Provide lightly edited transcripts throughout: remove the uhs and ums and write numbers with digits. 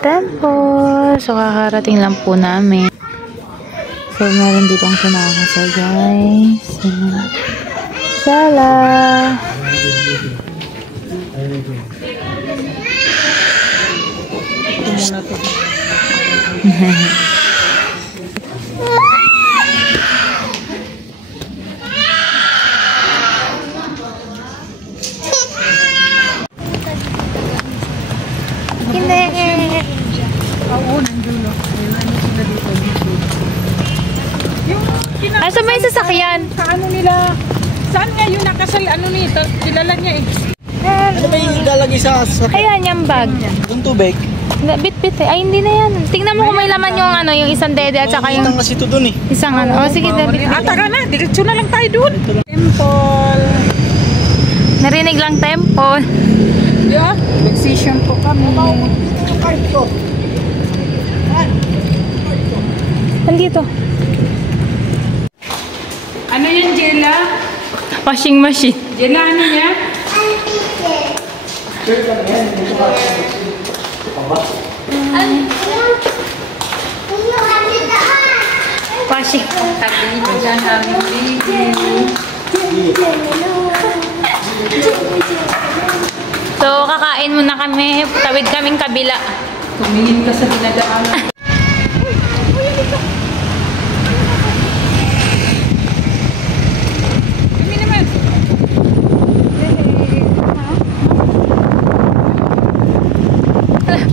temple. So, kakarating lang po namin. So, meron dito ang sinakasal, guys. Sala! Asa ba yung sasakyan? Sa ano nila? Saan nga yung nakasal? Ano nito? Kilala niya eh. Ano ba yung ilalagay sa Ayan, yung bag. yung tubig? Bit-bit eh. Ay, hindi na yan. Tingnan mo kung may laman yung ano, yung isang dede at saka yung Kasi ito dun eh. isang ano. Oh, sige, bit-bit. Taka na, diretso na lang tayo dun. Temple. Narinig lang temple. Yeah, decision po kami. Nandito. Ano yan, Jela? Washing machine. Jela, ano yan? Washing. So, kakain muna kami. Tawid kaming kabila. Tumingin ka sa dinadaanan. Kami naman.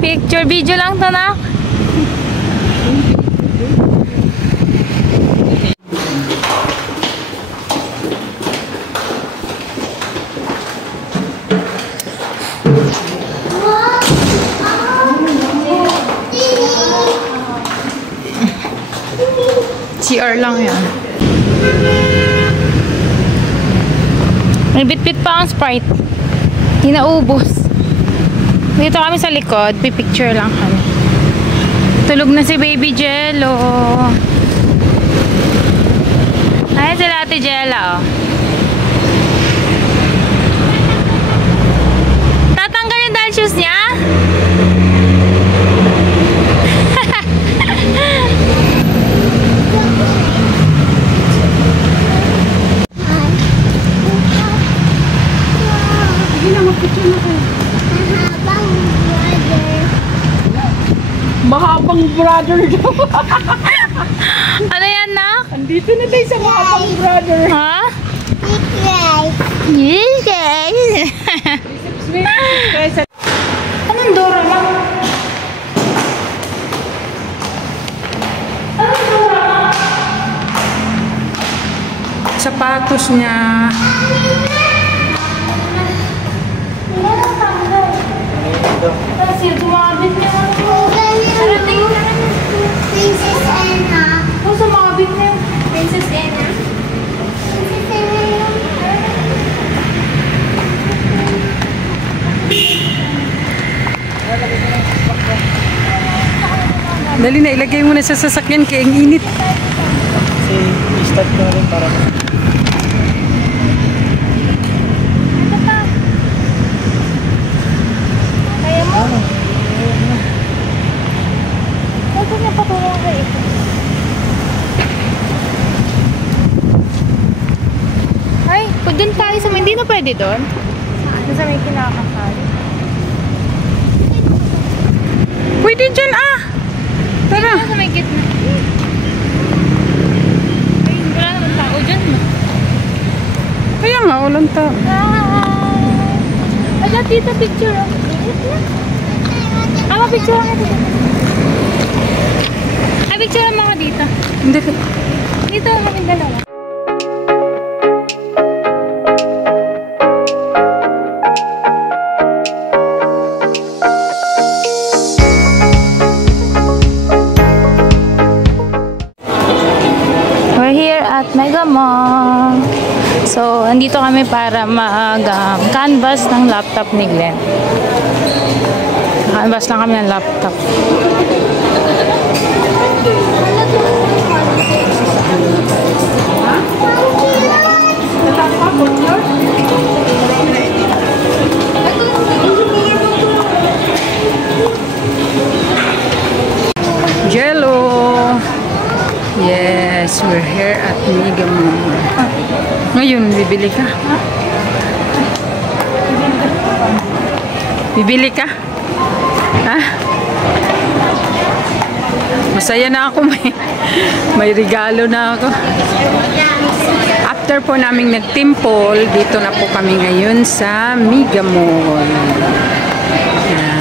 Picture, video lang to na. CR lang yan. May bit-bit pa ang Sprite. Hindi naubos. Dito kami sa likod. Pipicture lang kami. Tulog na si Baby Jello. Ayan sila Ate Jella, oh. Tatanggal yung dance shoes niya? Mahabang brother daw. Ano yan, nak? Andito na tayo sa mahabang brother. Ha? Yes, guys. Anong Dora lang? Anong Dora lang? Sapatos niya. Kasi gumabit niya. Princess Anna. O, sumabit niya. Princess Anna. Princess Anna yung... Dali na, ilagay mo na sa sasakyan kaya ang init. Kasi i-start ko na rin para Kaya mo? Huwag niya patulong ka ito. Ay, pag dun tayo sa may, hindi na pwede doon. Sa may kinakasal. Pwede dyan ah. Tara. Sa may gitna. Ay, wala naman tao dyan. Kaya nga, walang tao. Ay, dito picture. Picture lang ito. Ay, picture lang mga dito. Hindi. Dito kami dalawa. We're here at Mega Mall. So, andito kami para mag-canvas ng laptop ni Glenn. Canvas lang kami ng laptop. guys, we're here at Mega Mall. Ngayon, bibili ka? Bibili ka? Ha? Masaya na ako. May regalo na ako. After po naming nagtimpol, dito na po kami ngayon sa Mega Mall. Yan.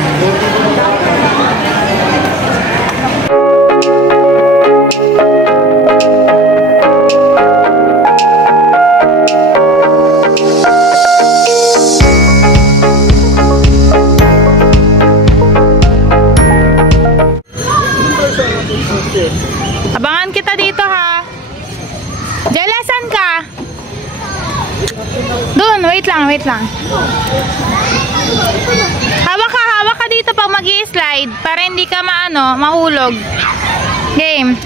Abangan kita dito ha. Jella, saan ka? Doon, wait lang. Hawak ka dito pag mag-i-slide para hindi ka mahulog. Game.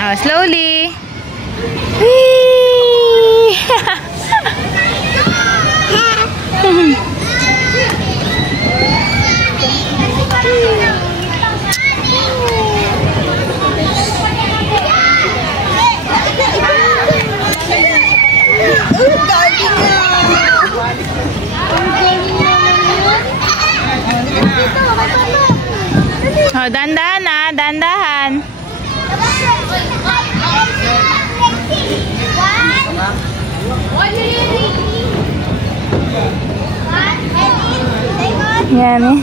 Oh, slowly. Whee! Oh, dandahan na, dandahan. Yan eh.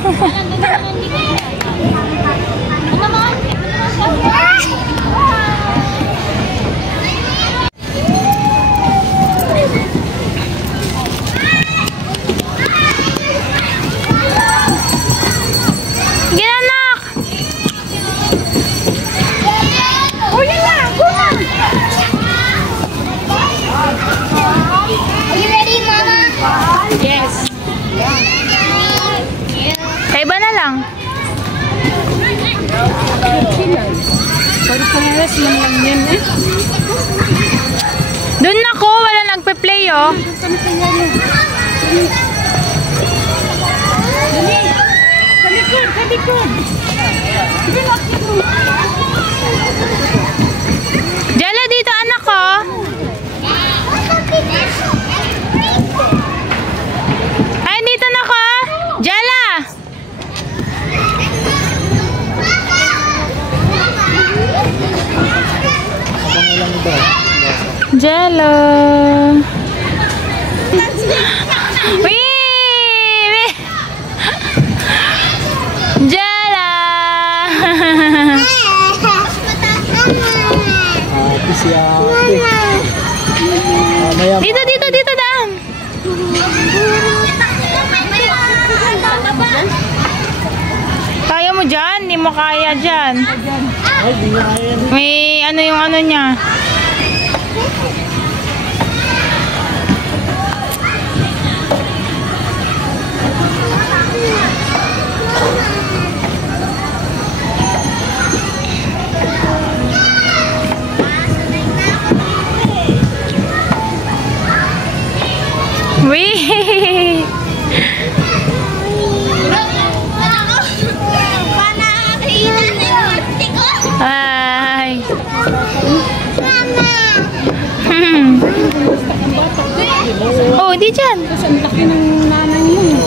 Iba na lang. Parehas lang yan eh. Doon ako, wala nagpe-play oh. Sa likod. Jella, dito anak ko. Ay, dito na ko. Jella. Jella. Wee! Jella. Dito daan. Kaya mo dyan? Hindi mo kaya dyan. May yung niya. Wee! Ay. Oh, di dyan. Kasi ang laki ng nanay mo.